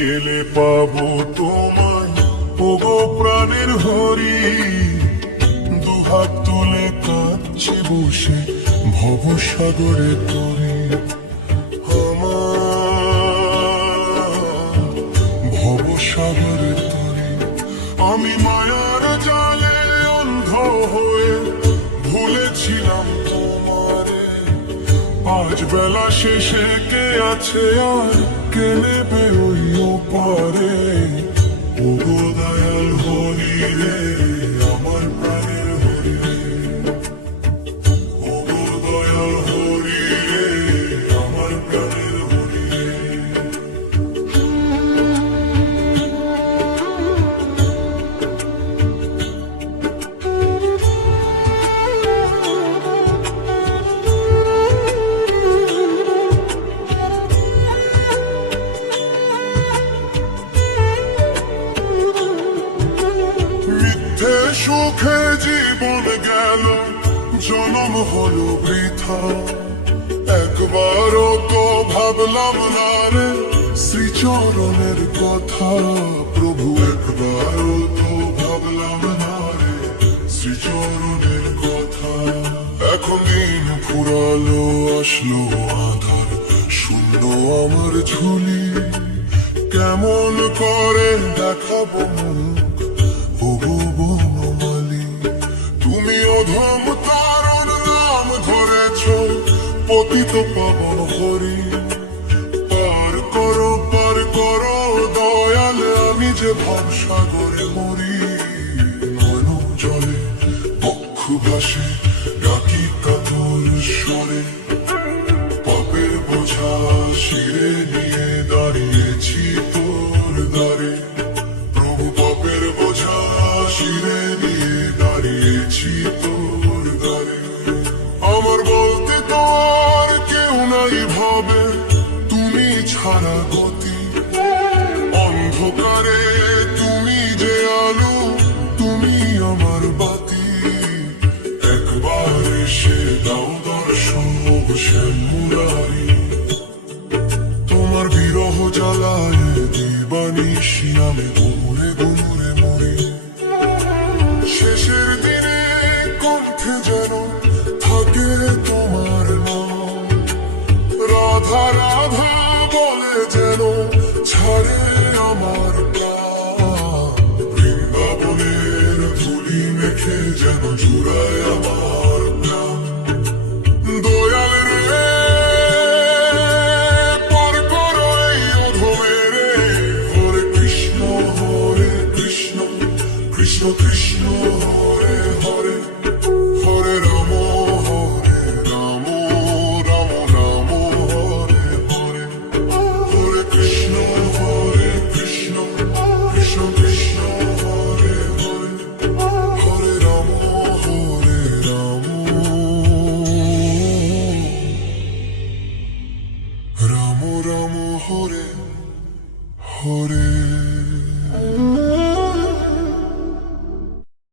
গেলে পাবো তোমায় ওগো প্রাণের হরি। দুহাত তুলে কাঁদছি বসে ভবসাগরে তরি। আমার ভবসাগরে তরি। আমি মায়ার জালে অন্ধ হয়ে ভুলেছিলাম তোমারে। আজ বেলা শেষে কে আছে আর কে নেবে ওই ওপারে। ওগো দয়াল হরি রে, আমার প্রাণের হরি রে। ওগো দয়াল হরি রে, আমার প্রাণের হরি রে। মিথ্যে সুখে জীবন গেল, জনম হলো বৃথা। একবারও তো ভাবলাম না রে শ্রীচরণের কথা। প্রভু একবারও তো ভাবলাম না রে শ্রীচরণের কথা। এখন দিন ফুরালো, আসলো আধার, শূন্য আমার ঝুলি। কেমন করে দেখাবো মুখ ওগো বনমালী। তুমি অধম তারণ নাম ধরেছ, পতিত পাবন হরি। পার করো দয়াল, আমি যে ভবসাগরে মরি। নয়ন জলে বক্ষ ভাসে ডাকি কাতর স্বরে। পাপের বোঝা শিরে নিয়ে দাঁড়িয়েছি তোর দ্বারে। প্রভু পাপের বোঝা শিরে নিয়ে দাঁড়িয়েছি তোর দ্বারে। আমার বলতে তো আর কেউ নাই ভাবে, তুমি ছাড়া গতি। অন্ধকারে তুমি যে আলো, তুমি আমার বাতি। একবার এসে দাও দর্শন ওগো শ্যাম মুরারি। তোমার বিরহ জ্বালায় দিবানিশি আমি ঘুরে ঘুরে মরি। শেষের দিনে কণ্ঠে যেন থাকে তোমার নাম। রাধা রাধা বলে যেন ছাড়ে আমার প্রাণ। বৃন্দাবনের ধুলি মেখে যেন জুড়ায় আমার প্রাণ। দয়াল রে, পার করো এই অধমে রে। হরে কৃষ্ণ কৃষ্ণ কৃষ্ণ।